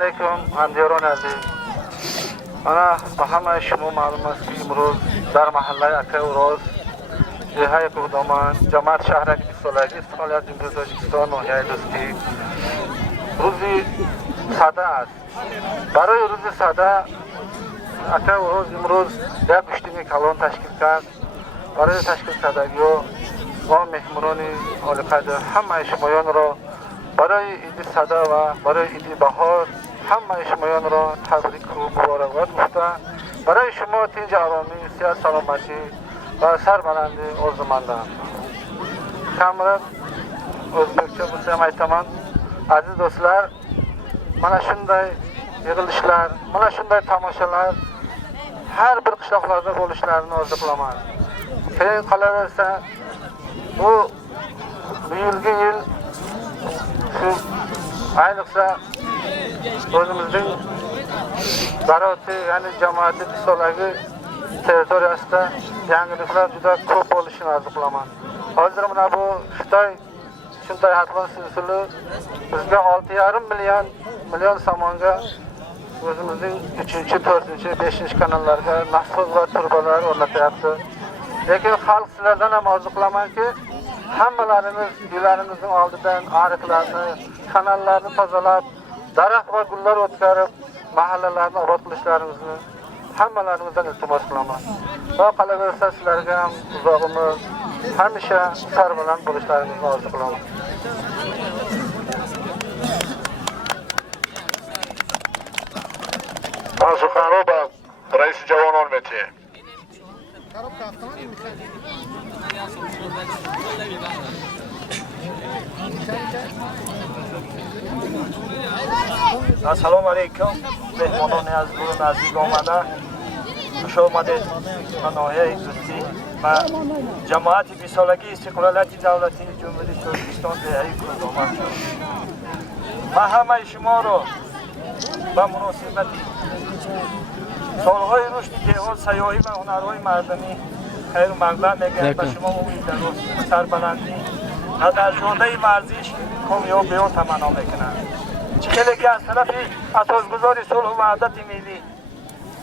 alaykum hamjiron aziz. Ana hamma shuma ma'lum است که امروز در محله اکاوروز جهه کودمان جماعت شهرک 20 سالگی استقلال جمهوری تاجیکستان ناحیه دوستی روزی ساده است. برای روز ساده اکاوروز امروز یک گشتنی کلان تشکیل کرد. برای تشکیل کردگی و مهمانان عالی قدر همه شمایان را برای عید ساده و برای عید بهار همه شمایان را تبریک و مبارکباد گفته برای شما تنج آرامی صحت سلامتی و سربلندی آرزو مندم. Kamrat O'zbekcha bo'lsa ham aytaman, aziz do'stlar, mana shunday yig'ilishlar, mana shunday tomoshalar har bir qishloqlarda bo'lishlarini orzu qilaman. Keyin qolaversa bu yilgi yil shu ayniqsa o'zimizning Baroti, ya'ni jamoati Bisolagi territoriyasida yangiliklar juda ko'p bo'lishini orzu qilaman. Hozir mana bu Xitoy shunday hatlo silsili bizga 6,5 million somonga o'zimizning 3-chi, 4-chi, 5-chi kanallarga nasoz va turbalar o'rnatyapti. Lekin xalq sizlardan ham orzu qilamanki, hammalaringiz uylaringizning oldidan ariqlarni, kanallarni tozalab, daraxt va gullar o'tkarib, mahallalarni obod qilishlaringizni hammalaringizdan iltimos qilaman. Va qolaversa sizlarga ham uzoq umr, hamisha sarbaland bo'lishlaringizni orzu qilaman. Mansuxanova, rais Javon Olmeti. Assalomu alaykum. Mehmonlar aziz va nazik omada. Xush omaded. Manoya do'sti va jamoati Bisolagi istiqloliyati davlati Jumhuriy Tojikiston deyi ko'rmoqman. Va hamma shuma ro va munosabati solg'oy rushdi devor sayoyi va hunarvoy mardani خیر مقدم میگه به شما امید دارم سربلندی در جوده ورزش کامیابی و تمنا میکنند. چهره که از طرف اساسگذار صلح و وحدت ملی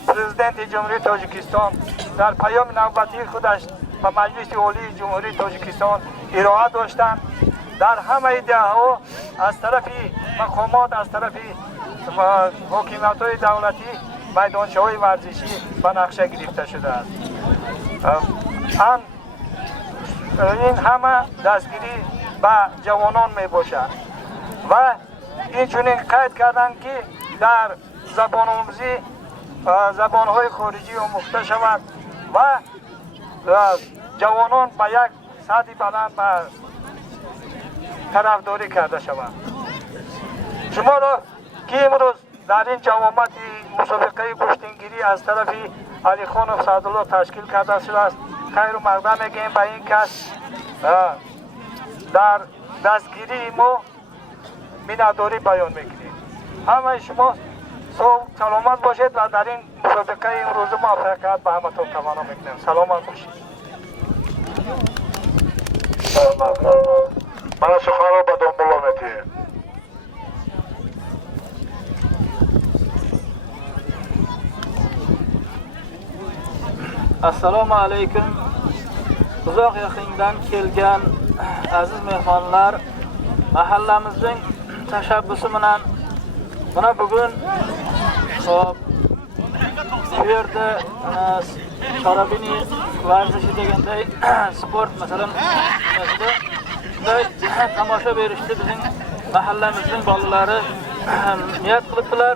پرزیدنت جمهوری تاجیکستان در پیام نوبتی خودش به مجلس عالی جمهوری تاجیکستان ارائه داشتند، در همه دهها از طرف مقامات، از طرف حکومت‌های دولتی میدانچه‌های ورزشی به نقشه گرفته شده است. این همه دستگیری به جوانان می باشد و این چنین قید کردن که در زبان آموزی زبانهای خارجی آموخته شود و جوانان به یک سطح بلند طرفداری کرده شود. شما را که امروز در این جوامت مسابقه کشتیگیری از طرف علی خان و سعدالله تشکیل کرده شده است، خیر و مقدم میگیم به این کس در دستگیری ما مینداری بیان میکنیم. همه شما سلامت باشید و در این مسابقه امروز موفقیت به همتون تمنا میکنیم. سلامت باشید. من سخن را به دنبال آمدیم. Assalomu alaykum. Uzoq yaqindan kelgan aziz mehmonlar, mahallamizning tashabbusi bilan mana bugun shu yerda Chorabini varzishi deganday sport masalan shunday tomosha berishdi. Bizning mahallamizning bolalari niyat qilibdilar.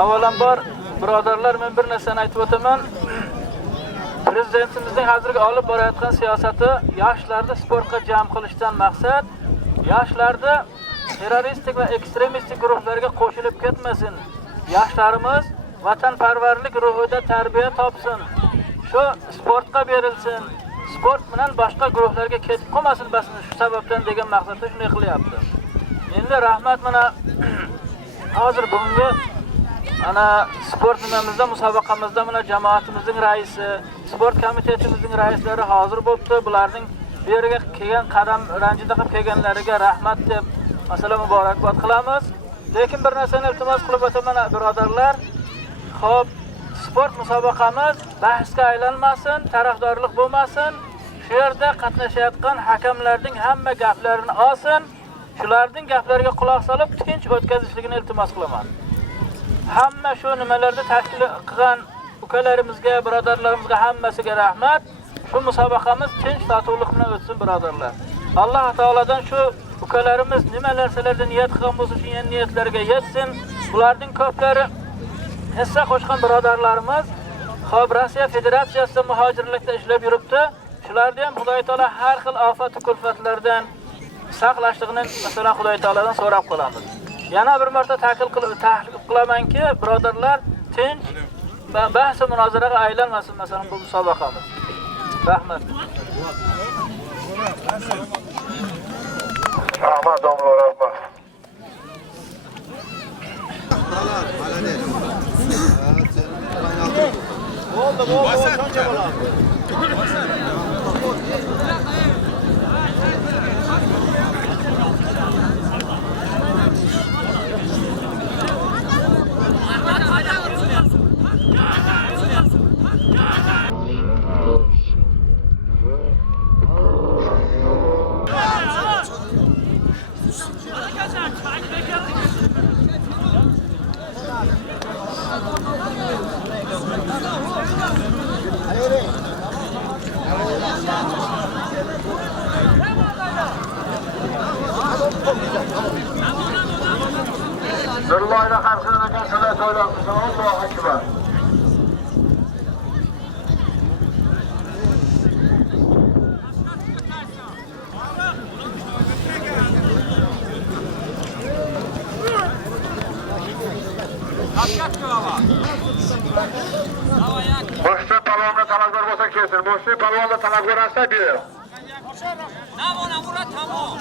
Avvalambor birodarlar, men bir narsani aytib o'taman. Prezidentimizning hozirgi olib borayotgan siyosati yoshlarni sportga jam qilishdan maqsad yoshlarda terroristik va ekstremistik guruhlarga qo'shilib ketmasin. Yoshlarimiz vatanparvarlik ruhida tarbiya topsin. Shu sportga berilsin. Sport bilan boshqa guruhlarga ketib qolmasin bas shu sababdan degan maqsadda shunday qilyapti. Endi rahmat, mana hozir bugungi ana sport nimamizda musobaqamizda mana jamoatimizning raisi, sport komitetimizning raislari hozir bo'libdi. Bularning bu yerga kelgan qadam ranjida qilib kelganlariga rahmat deb masalan muborakbod qilamiz. Lekin bir narsani iltimos qilib o'taman birodarlar. Xo'p, sport musobaqamiz bahsga aylanmasin, tarafdorlik bo'lmasin. Shu yerda qatnashayotgan hakamlarning hamma gaplarini olsin. Shularning gaplariga quloq solib tinch o'tkazishligini iltimos qilaman. Hamma shu nimalarda tashkil qilgan ukalarimizga, birodarlarimizga hammasiga rahmat. Shu musobaqamiz tinch totuvlik bilan o'tsin birodarlar. Alloh taoladan shu ukalarimiz nima narsalarda niyat qilgan bo'lsa, shu niyatlariga yetsin. Ularning ko'plari hissa qo'shgan birodarlarimiz Xo'p, Rossiya Federatsiyasida muhojirlikda ishlab yuribdi. Shularni ham Xudoy taolo har xil ofat va kulfatlardan saqlashligini masalan Xudoy taoladan so'rab qolamiz. Yana bir marta ta'kid qilamanki, birodarlar tinch va bahs va munozaraga aylanmasin masalan bu musobaqamiz. Rahmat. Rahmat domla, rahmat. Nurlayla karşına geçene söylemişsin. Allah'a ekber. Boşta palonda talaklar olsa kesin. Boşta palonda talaklar olsa bir. Namona Murat tamam.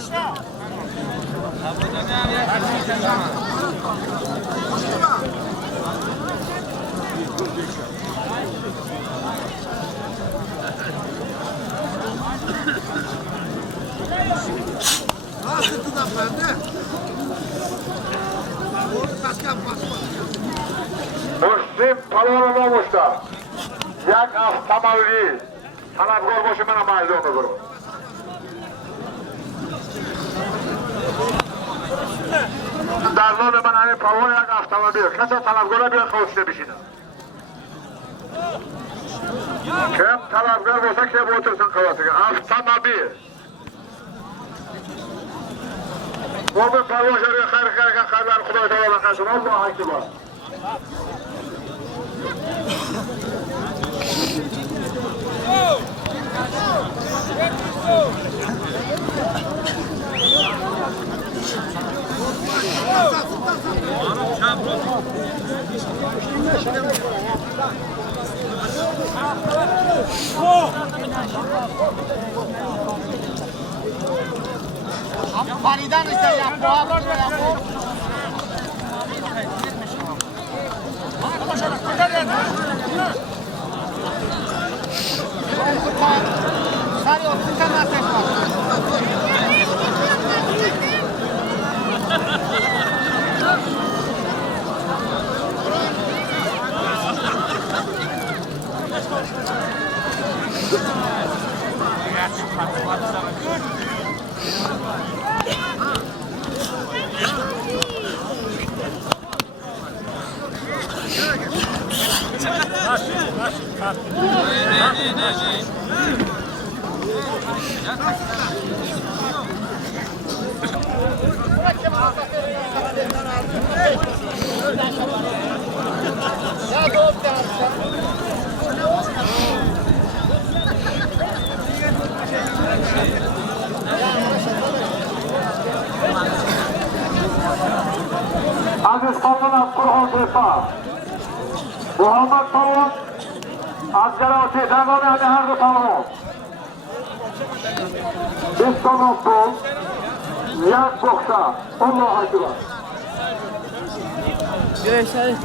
Boşta palonda olmuşta. Yak avtomobil. Talaklar boşu bana maizde onu durur. Darlığını bana palon yak avtomobil. Kaça talaklara bir kavuştu bir şeyden. Kim talaklar olsa kim otursun kavasına. Avtomobil. O bir palon şarıya karıkarken karlar Kuday Teala'dan karşın. Allah'a ekber. Faridan işte yaptı. Sari olsun kanal tekrar. Aziz Palvan Kurhan Tefa, Muhammed Palvan, Asgarati, Dagoni Anihardi Palvan, İstanbul Pol, Yak Boksa, Allah'a ekber. Görüşürüz.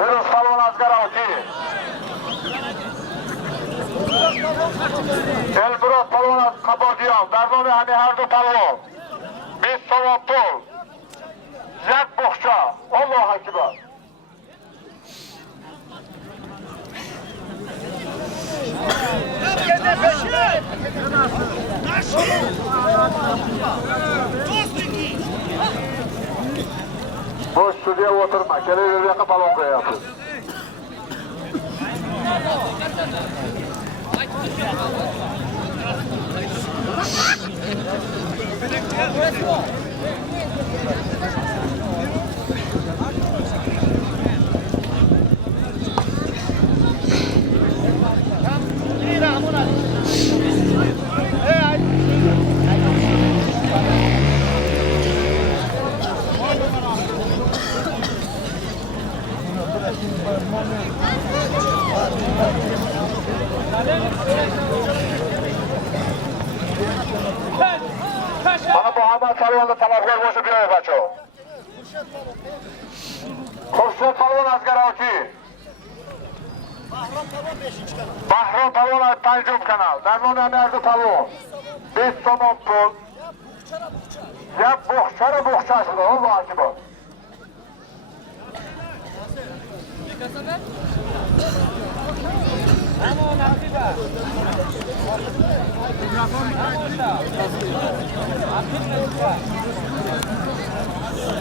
Firuz Palvon Asgar Avcı. Elbrot Palvon Kapatıyor. Darnomi Hami Hardu Palvon. Biz Somon Pol. Ziyad Bohça. Allah Akbar. Boş şuraya oturma. Kelebek yakın balon koyuyorsun. Bana Muhammed Salvan'da taraflar boşu bir ay kaço. Kurşun Palvon Asgar Avcı. Bahram Palvon Tanjum Kanal. Darnomi Hami Hardu Palvon. Biz Somon Pol. Ya Bohçara Bohçası'da. Allah Akbar.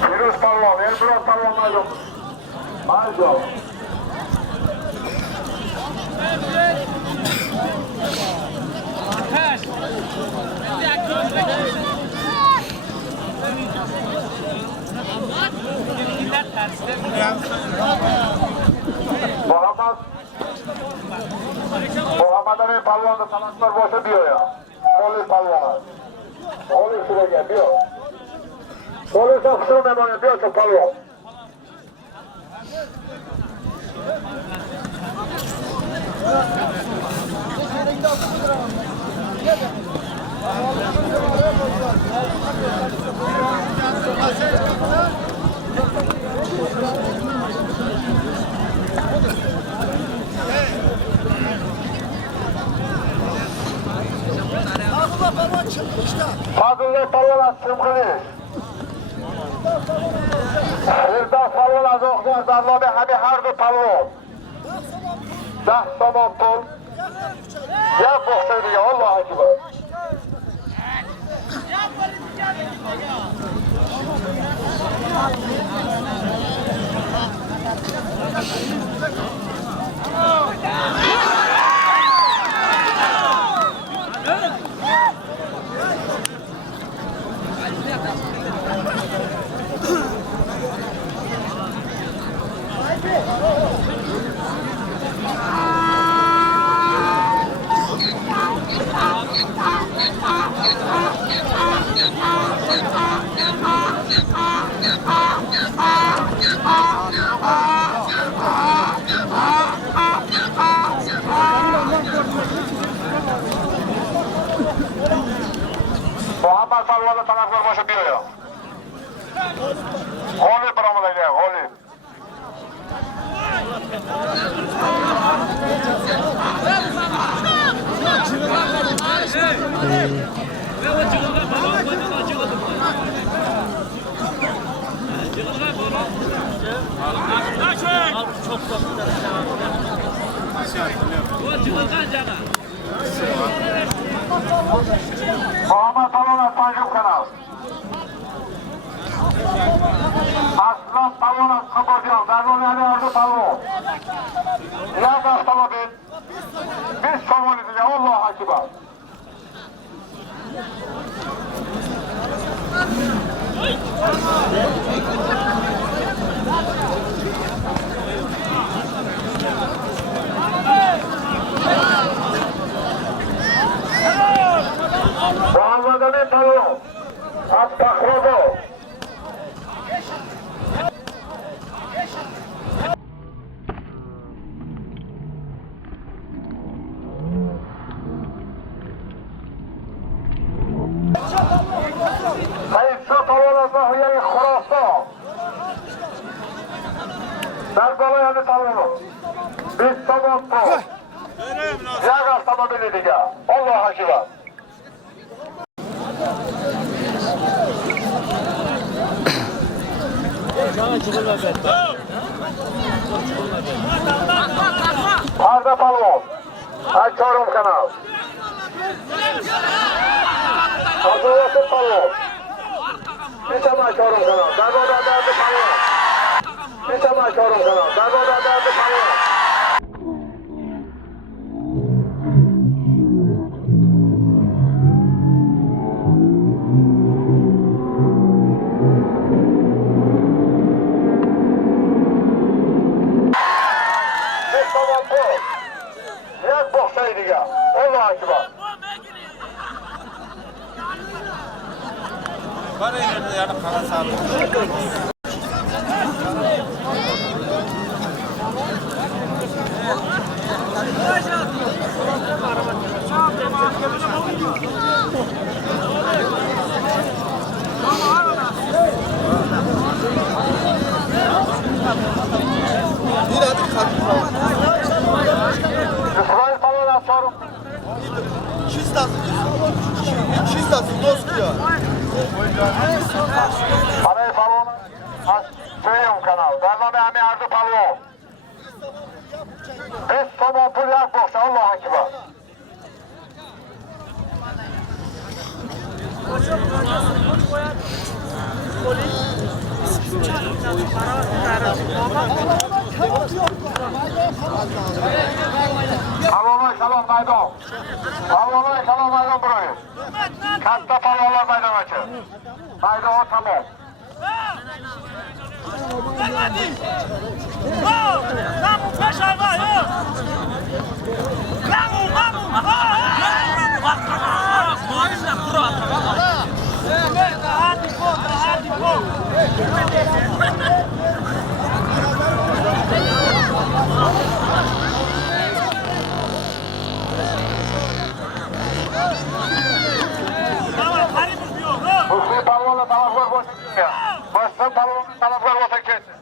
Firuz Palvon, Elbrot Palvon Maydon. Maydon. Muhammed Ali Palvon'da sanatçılar boşa diyor ya. Oli Palvon'a. Oli şuraya diyor. Oli saksı memonu diyor ki Palvon. Fazıllı Palvon Sımkılı. Hırda Palvon Azoklar Darnomi Hami Hardu Palvon. Dah Somon Pol. Ya Bohçaydı ya Allah Akbar. Muhammed Palvon'da taraftar başı biliyor. Goli promolaydı, goli. Muhammed Palvon'a Tanjung Kanal. Aslan Palvon'a kapatıyor. Darbe Ali Arzu Palvon. Yaz avtomobil. Biz somoniz ya Allahu Akbar. Muhammed Ali Palvon. At Pakrobo. Kayıtçı Palvon'a Zahiyye Khurasan. Darbalı Ali Palvon. Biz sabah Yaz avtomobili diye. Allahu Akbar. Arda Palvon. Çorum Kanal. Hazırlasın Palvon. Bir zaman Çorum Kanal. Darboda derdi Palvon. Bir zaman Çorum Kanal. Darboda derdi Palvon. Allahu Akbar. İsrail Palvon atıyorum. Чисто Москва. Parayı Palvon. Çorum Kanal. Darbe Ali Arzu Palvon. Biz somon pul yak boşa. Allahu Akbar. Palvonlar Shalom Maydon. Palvonlar Shalom Maydon burayı. Katta Palvonlar Maydon açı. Maydon o tamam. Hüsnü Palvon'la taraflar boşa gitmiyor. Baştan Palvon'la taraflar boşa gitsin.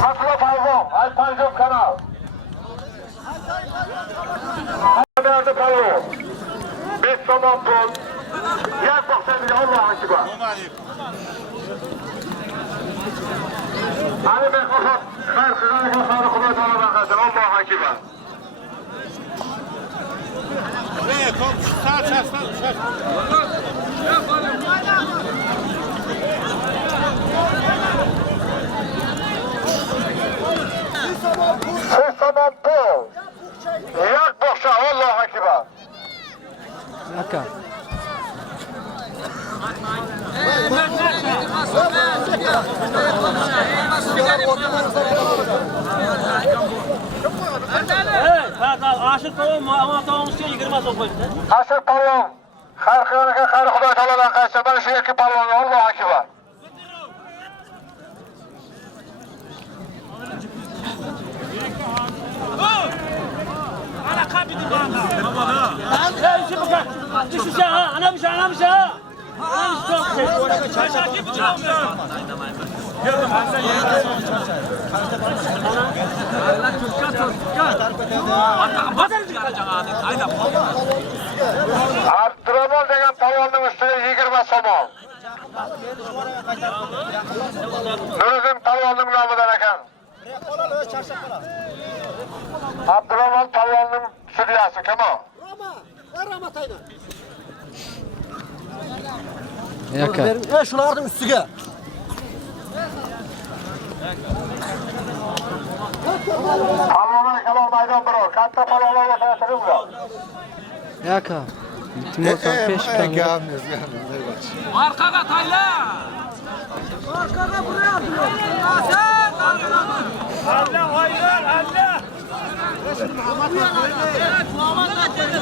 Masla Palvon, Tanjung Kanal. Nerede Palvon? Biz somon pul. Yak boşa. Allahu Akbar. Ali Bekhoşat, her kızın kızları kuvvet olarak kadar. Allahu Akbar. Siz sabah Yaka. Aşık falan mı? Ama tamam üstüne 20 top koydu. Aşır palvon. Her kıyarken her Xudoy taladan kaçsa ben şu iki palvonu Allah akibar. Ana kapıdı bana. Ya işe bakar. Düşüşe ha. Ana bir şey, ana bir şey ha. Ana bir şey çok şey. Çarşaf gibi çalmıyor. Abdurrahman degen palvonun üstüne 20 somon. Nuriddin palvonun namıdan ekan. Abdurrahman palvonun süryası kim o? Yaka. Şulardan üstüge. Palvonun kalon maydan bro. Katta palvonlar ortaya çıkıyor. Yaka. Timursan peşkan. Arkada Tayla. Arkada buraya atıyor. Sen Allah hayır Allah. Evet, Muhammed kaçırdı.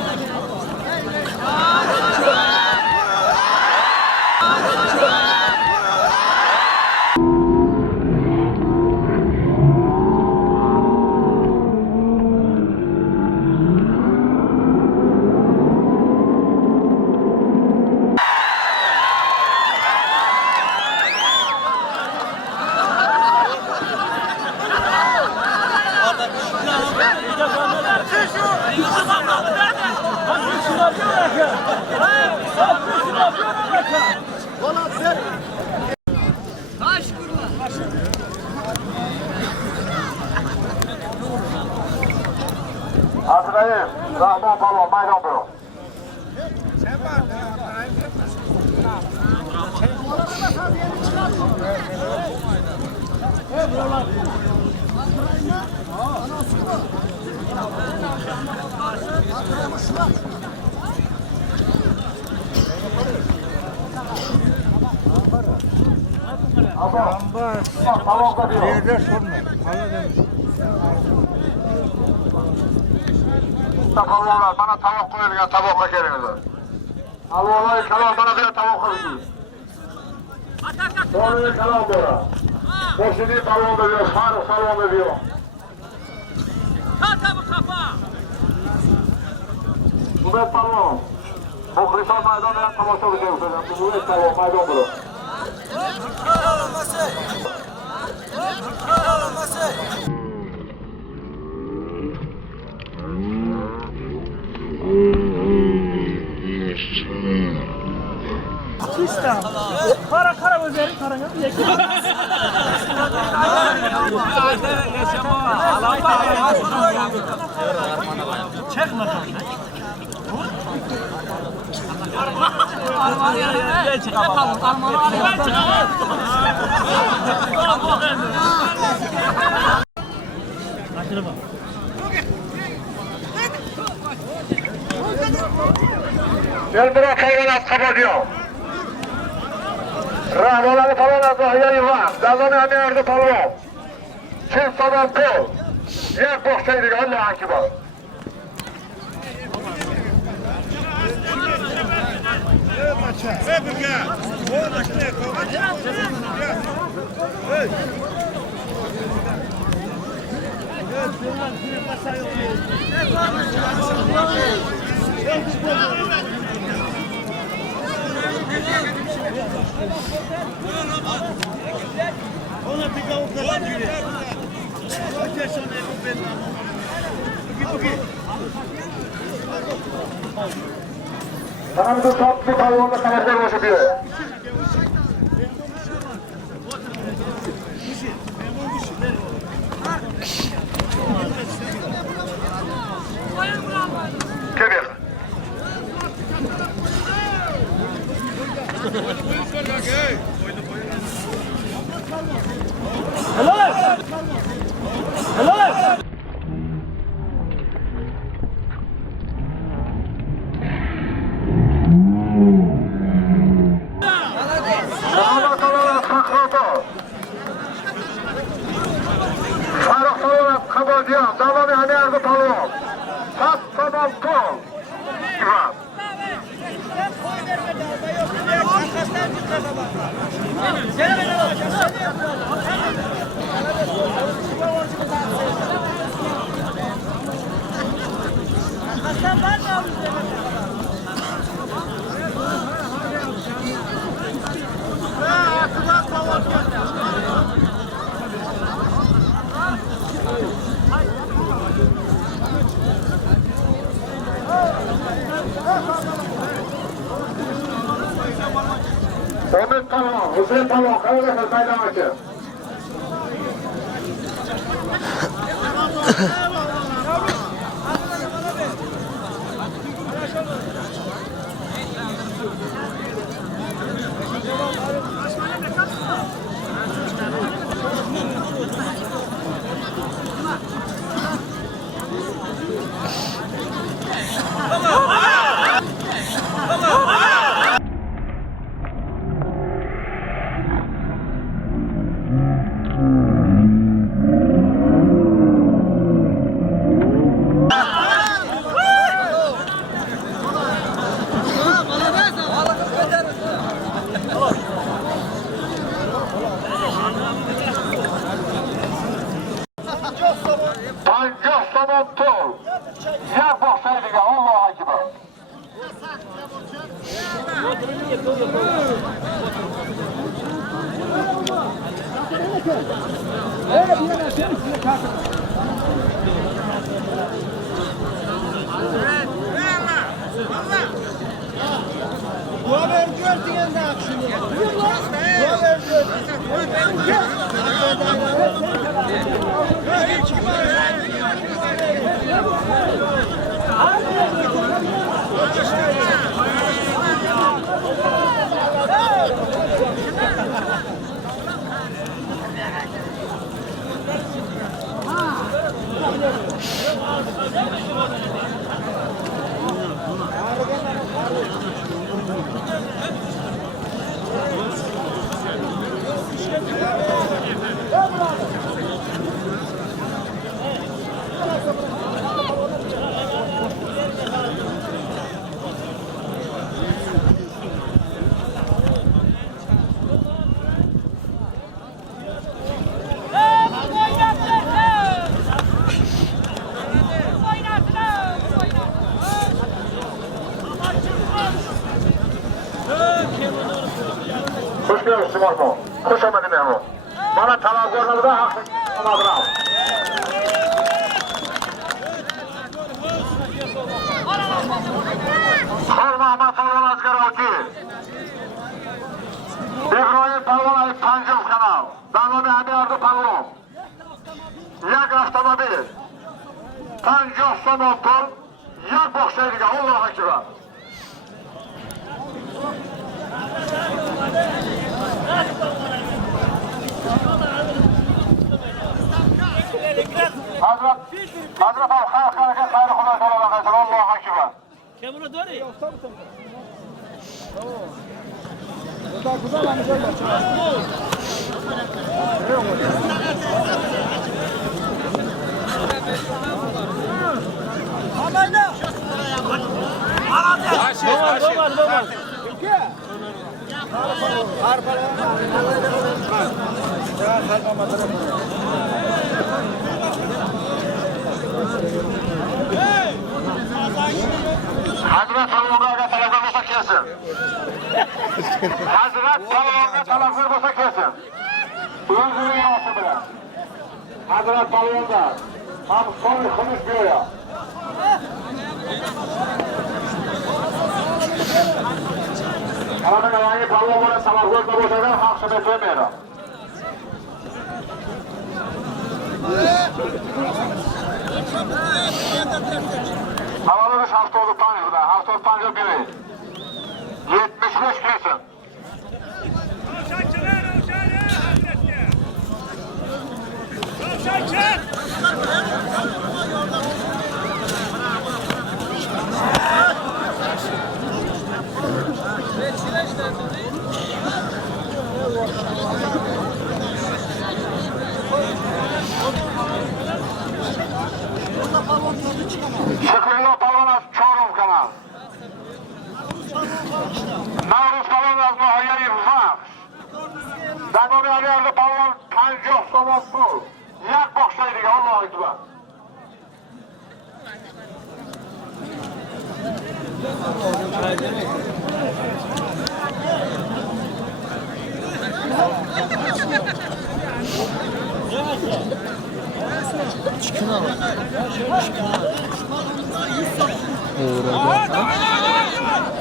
Azrail, Rahman palvon maydan bro. Palvonlar bana tavuk koyulgan taboqqa kelinglar. Palvonlar kalon bana bir tavuk koydu. Sonra kalon bora. Boşuni palvon veriyor, Faruk palvon veriyor. Kalk kafa. Mubet palvon. Muxlislar maydonda tomosha o'tkazib, Mubet palvon maydon bora. Kara özeri kara yok. Çekme. Gel bırak hayvanat kapatıyor. Rahmanlı palvon azahıya yılan. Gazanı emeğerdi palvon. Çift sadan kol. Yer boştaydı Allah'ın kibar. Bana bir tatlı palvonda kanatlar boşuyor. Kebir. Helal. Helal. Rodion, Dalobi Hamiyardı Palvon. Sat Somon Pol. İvan. Umid Palvon, Hüseyin Palvon, Karadeniz maydanochi. Panjah Somon Pol. Yak boksaydiga, Allohu akbar. Hoş geldiniz Mahmut. Hoş geldin Mahmut. Bana talaklarında haksız olmadılar. Xor Mahmud Palvon Asgarovchi. İbrahim Palvon Ayıp Panjov kanal. Dalobi Hamiyardı Palvon. Yak avtomobil. Panjov Somon Pol. Yak boksaydiga, Allohu akbar. Hazrat Xalq harakat xayri Xudo taolo qilsin. Allohu akbar. Kemini dori. Hazrat Palvonga talaflar bo'lsa kelsin. Hazrat Palvonga talaflar bo'lsa kelsin. O'zining yoshi bilan. Hazrat Palvonga ham son xumush beraya. Qanaqa yangi palvon bilan samarqandda bo'lsa-da, xalq shunday Havaları haftalı panjada, haftalı panjada biri. 75 kesin. Abdullah Palvan az Çorum kanal. Navruz Palvan az Muhayyer Yıfzak. Dagoni Ali Arda Palvan 50 somon pul. Yak boksaydik Allah'a itibar.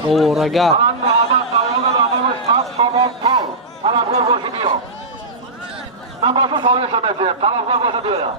O'raga. Anne adam salonda adamı sat somon pul. Taraflar boşu diyor. Ben başı soruyu söylemeyeceğim. Taraflar boşu diyor ya.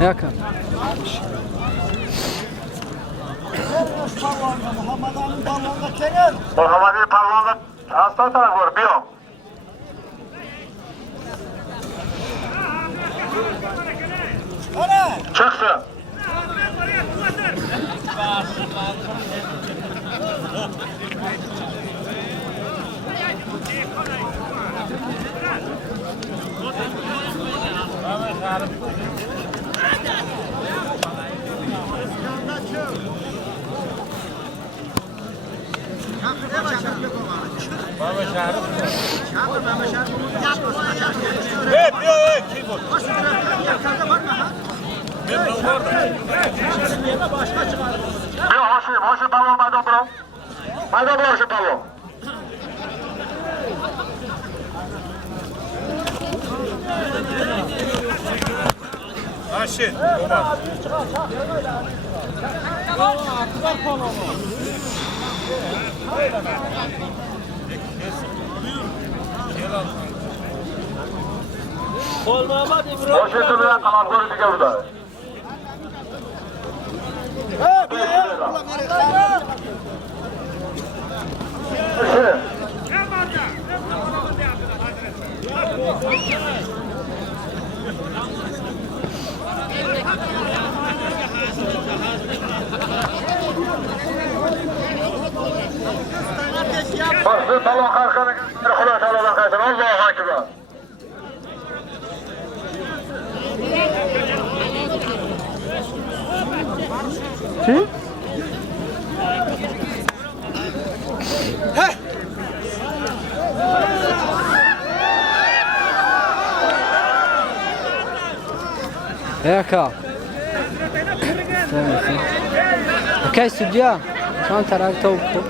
Yaka. Muhammed'in Palvan'da hasta taraf var. Bir o. Çıksın. Bir hoşu Palvan maydan bırak. Maydan bırak hoşu Palvan. Aşın. Hoşu sürülen kanatları dige burada. Başlı talon kalkanı Kula Teala'dan kaysın. Allah'a ekber. Kim? Yaka. Okey sudya. Şu an tarakta oku.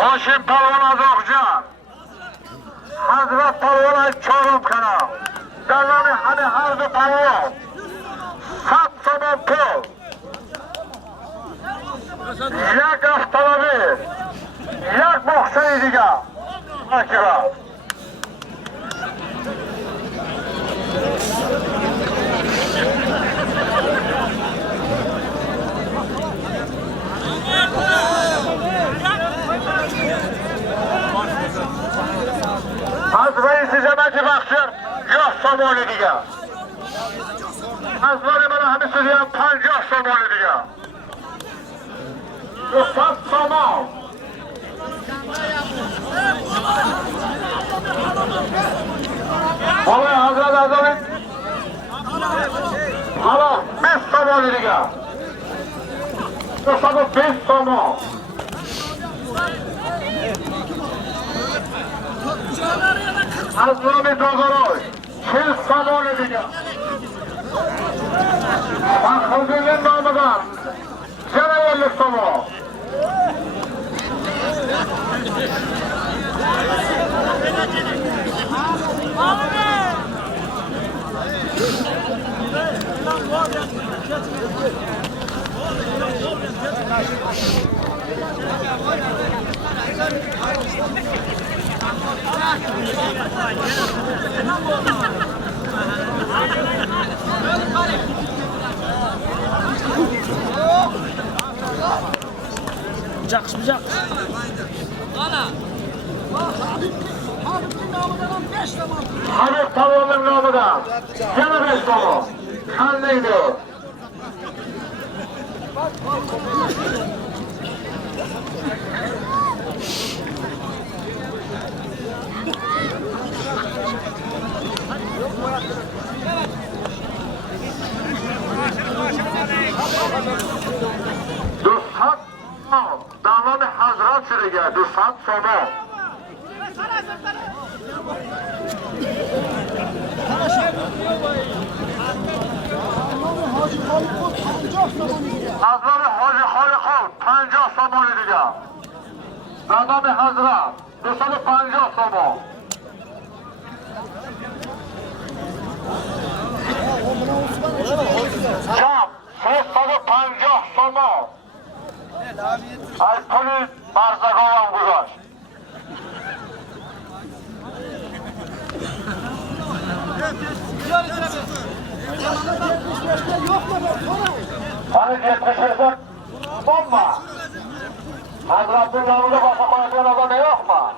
Hoşim Palvan Azokcan. Hazret Palvan Çorum kanal. Dallami hani Hazret Palvan. Sat somon pul. Yak avtomobil. Yak boksaydiga. Akira. Az reisi cemati bakşır. Yok somoni diye. Az var bana hani söylüyorum 50 somoni diye. Sat somon. Olay Hazret Azam'ın. Hala 5 somoni diye. Sat 5 somon. Az bunu bir doldurur. Çil Samon ediyor. Fakhruddin'in namıdan Canaverlik Samon. Habib Palvon'un namıdan Canaverlik Samon. Qandaydi? Dursat Davami Hazrat sürüge Dursat Samon. Hazreti Hacı Halikov 50 somon ediyor. Davami Hazrat Dursat 50 somon. Cam, siz tadı 50 somon. Alpuli Barzagovan Guzaş. Hani 75'te bomba. Hazret'in namını başa koyacağın adam yok mu?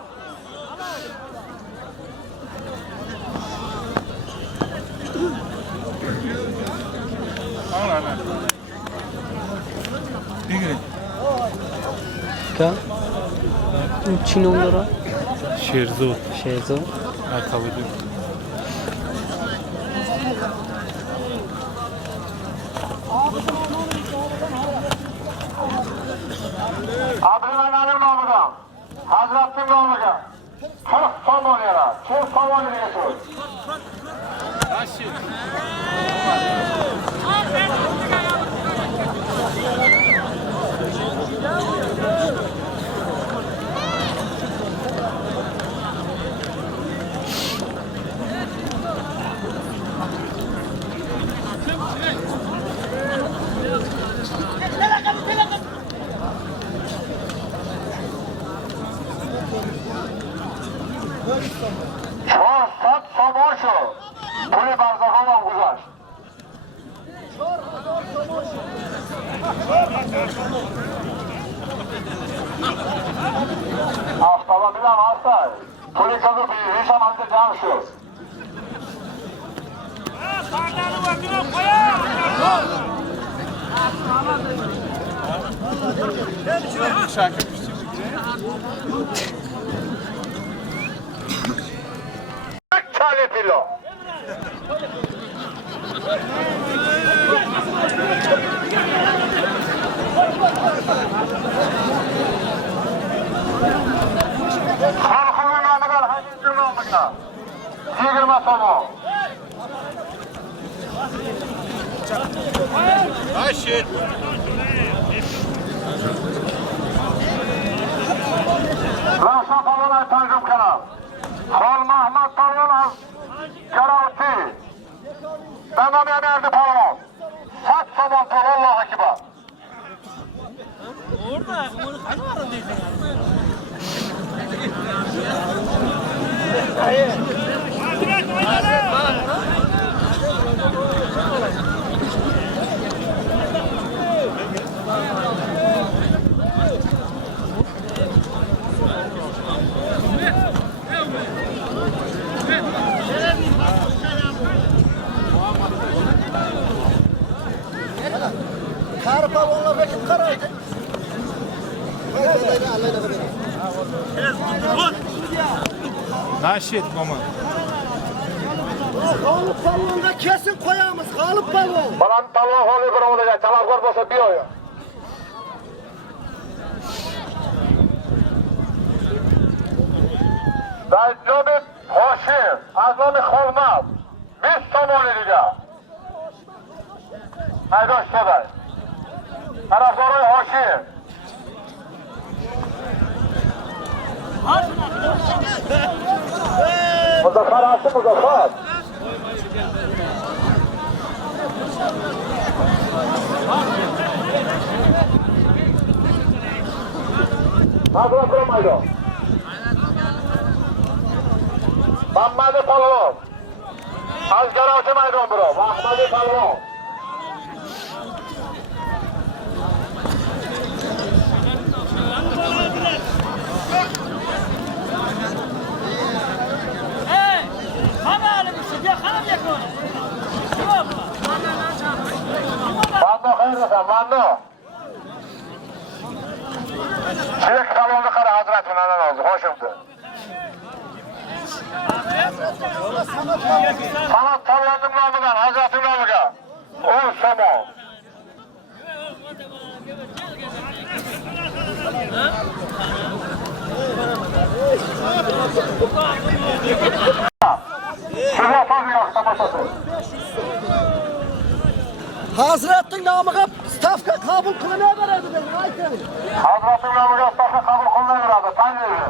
क्या चीन उंगरा शेरजो शेरजो akabudu Abdülmenan'ın namıdan Hazret'in namıdan 40 somon yara. Kim somon ediyorsun? Sat somon şu. Puli Barzagovan Guzaş. Aftaba bilen varsa Puli kızı bir Hişam Hamdi Can şu. Çale pilo. Halkının namıdan Hacı'nın namına 20 somon. Aşit Ravşan Palonay Tanjum Kanal. Hol Mahmud Palon az Karalti. Tamam Emerdi Palon. Sat somon pul Allah akiba. Kar balonla bakıp karaydı. Naşit mama. Kalıp balonda kesin koyamız. Kalıp balon. Balan Palon holi kurumunda çalaklar boşa bir oyu. Dajjobit Hoşim, Azami Xolmaz, 5 somon eliga. Maydon Shoday. Tarafdori Hoshim. Muzaffar Asim Muzaffar. Hazır maydon. Mahmadi Palvon. Azgarovchi maydon biro. Mahmadi Palvon. Mando xayrlasan, Mando. Chek salonni qara hazrat bilan hozir Hoshimdi. Sanat Tavlaning nomidan, hazratning nomiga 10 somon. Hazretning nomiga stavka qabul qilinaveradi deb aytadi. Hazratning nomiga stavka qabul qilinaveradi, tanlaydi.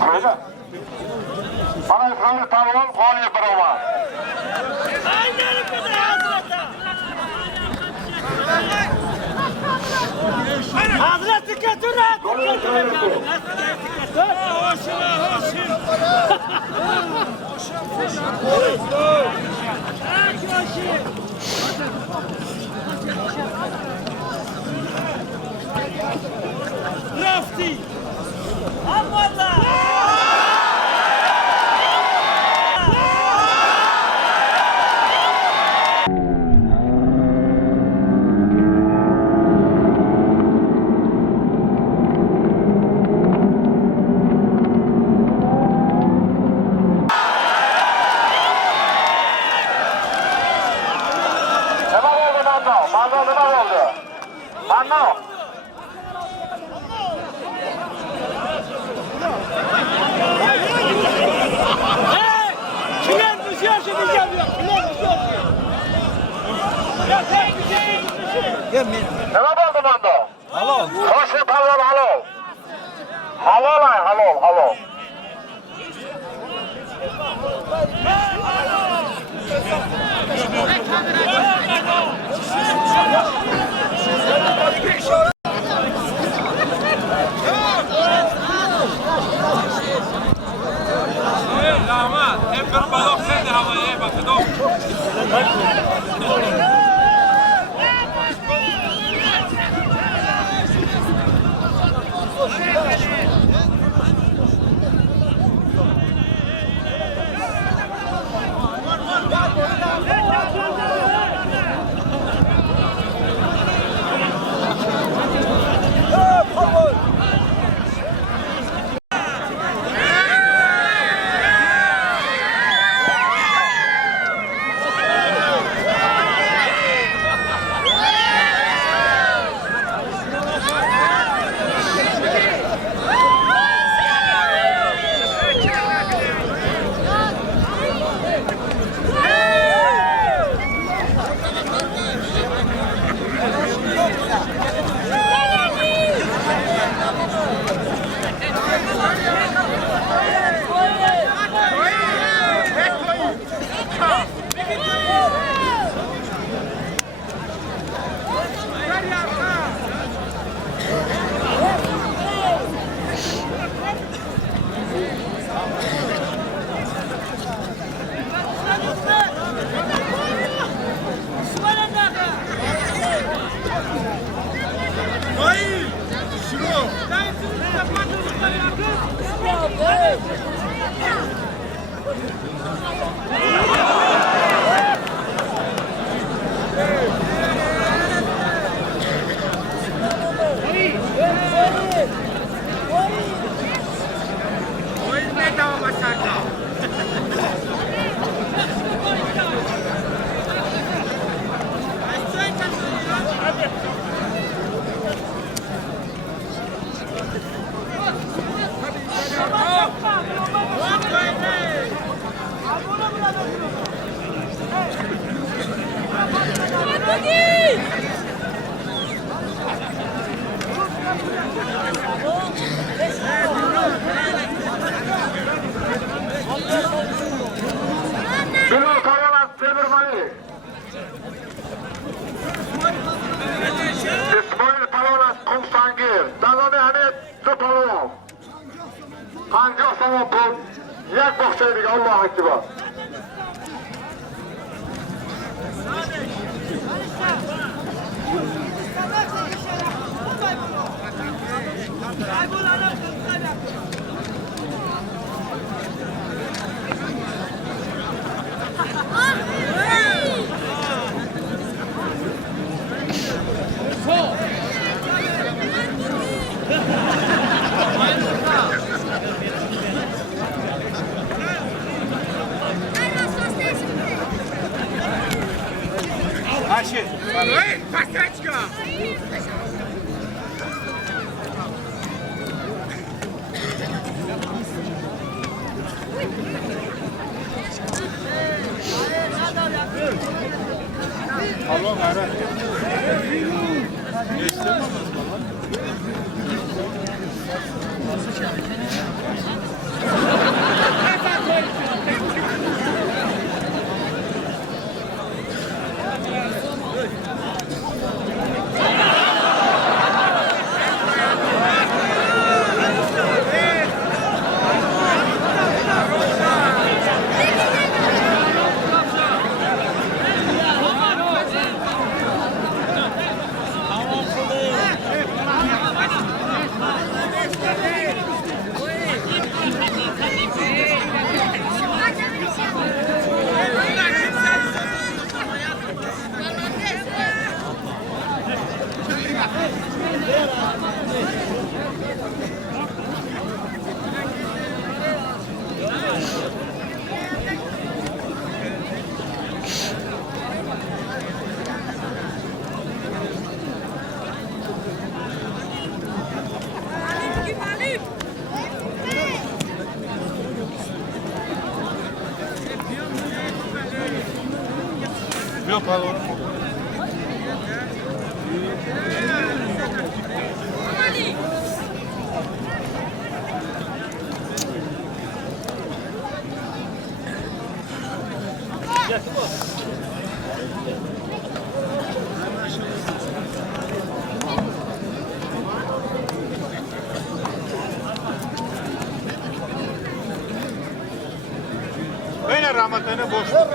Buyurun. Bana İsrail Talon g'olib biroman. Hazreti Keturat! Rafti! Allah! Mando nima bo'ldi? Mando. Kimler düşüyor şimdi geliyor? Kimler düşüyor? Ya sen bir şey düşüyor. Nima bo'ldi Mando? Halol. Hoshim Palvon halol. Halol, halol, halol. Hep bir balok sen de havaya bakın. Bilal Karalar Temirmani. İsmail Palonas Kumsangir. Davami Hamid Zıpalov. Kanca Samopul. Yak boksaydık Allah'a ekber. Böyle rahmetine boşluk.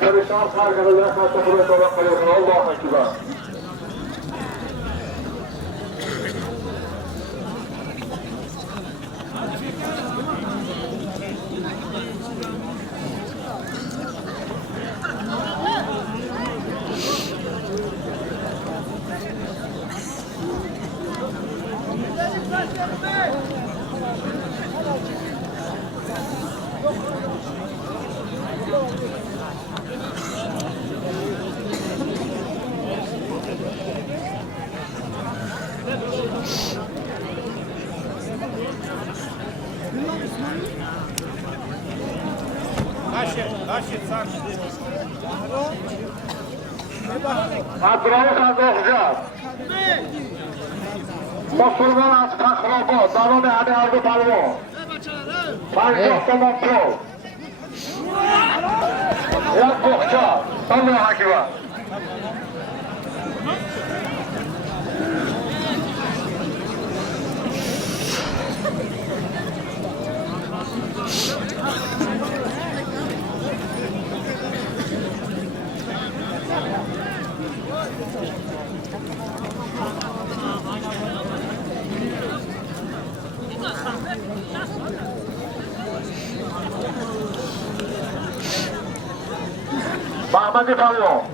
Perişan sargılarına karşı kuvvet olarak kalıyorsun. Allah'a ekber. Abdurrahim Kazakcan. Musulman az Takrabo, Davam Ali Ardu Palvo. Farkı Tamam Pro. Yak Kokça, Allah Hakiva. Mahmedi Palvo.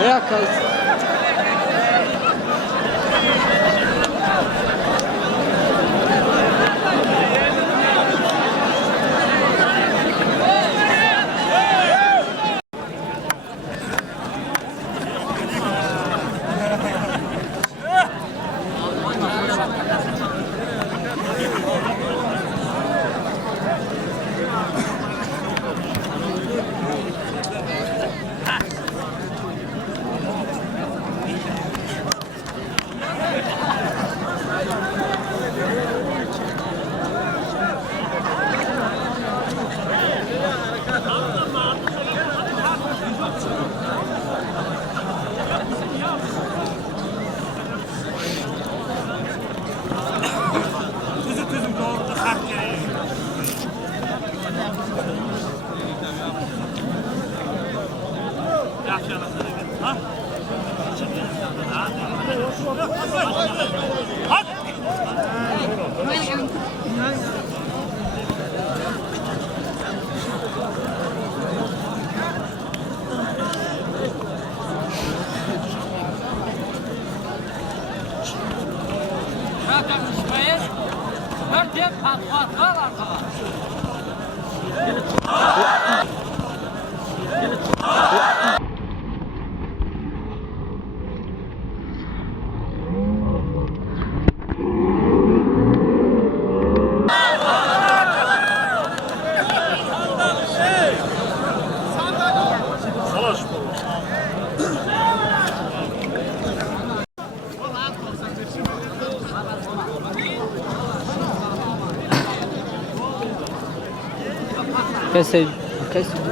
Ya kız. कैसे कैसे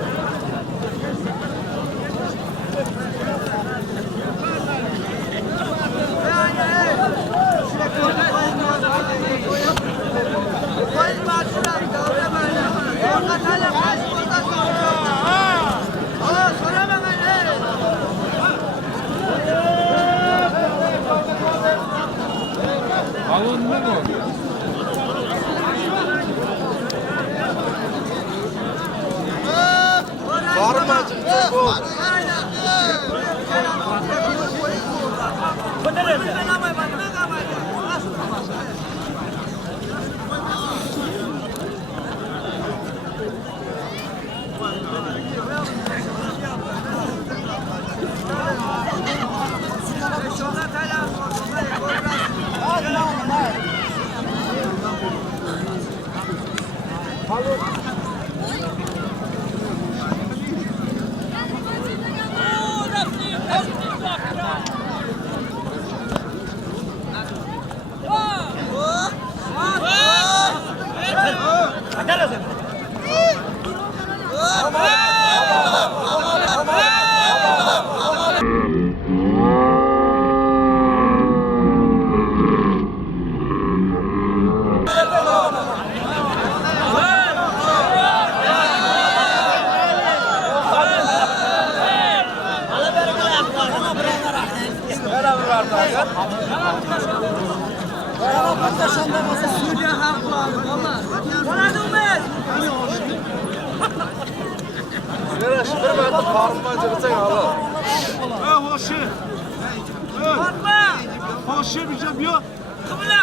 Koşamayacağım yok. Kımıla.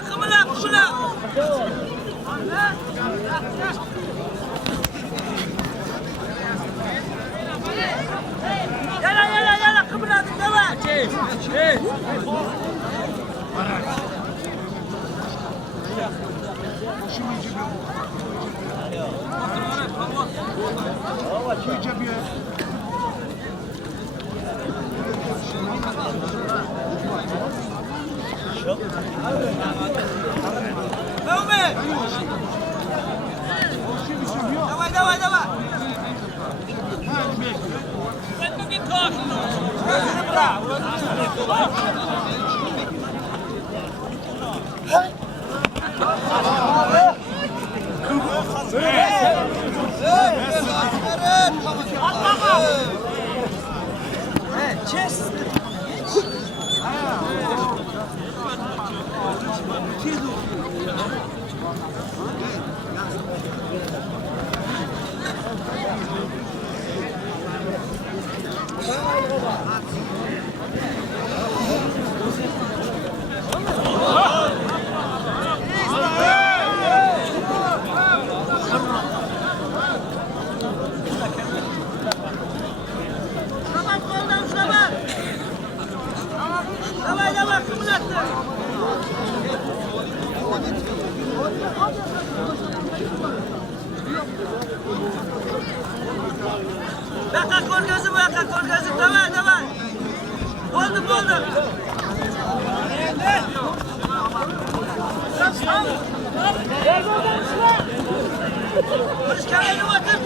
Yala kımıla devam. Давай. Давай, кымыла. Baka ko'rgazib, davay. Bo'ldi. Biz kalayni o'tib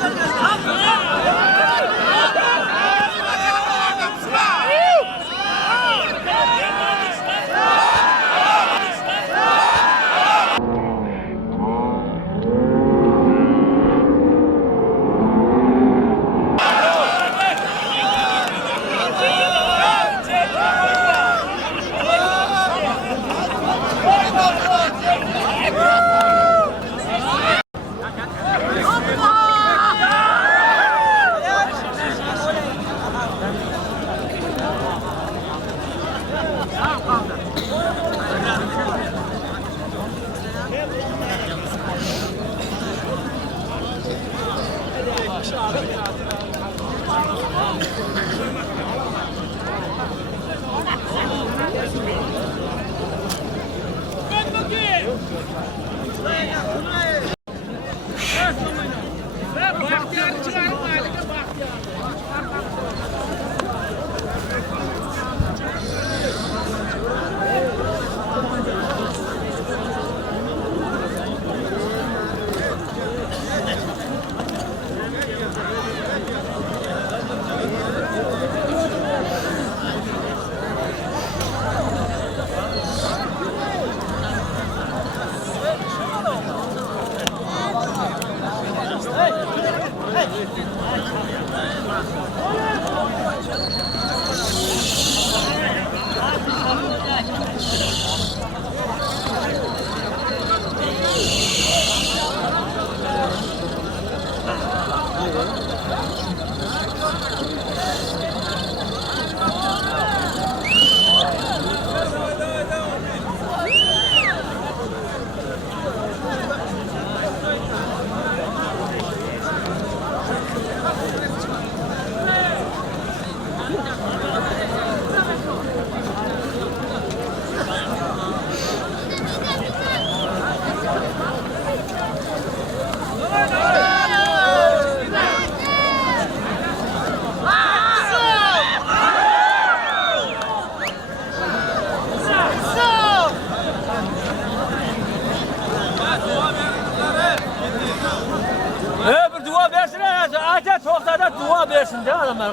dua versin de adamlar.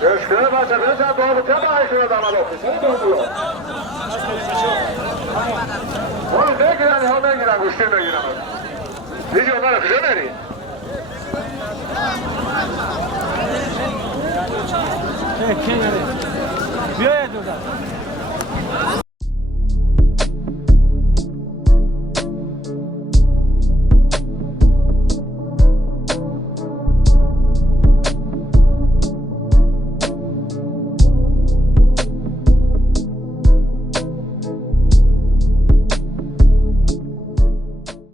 Görüşküne başladın sen doğrultuya mı aykırı adamlar okuyorsun? Doğru. Oğlum ne giren, hemen giren, kuşluğuna giren. Hiç onlara kıza vereyim. Kenara. Bir yere dur da.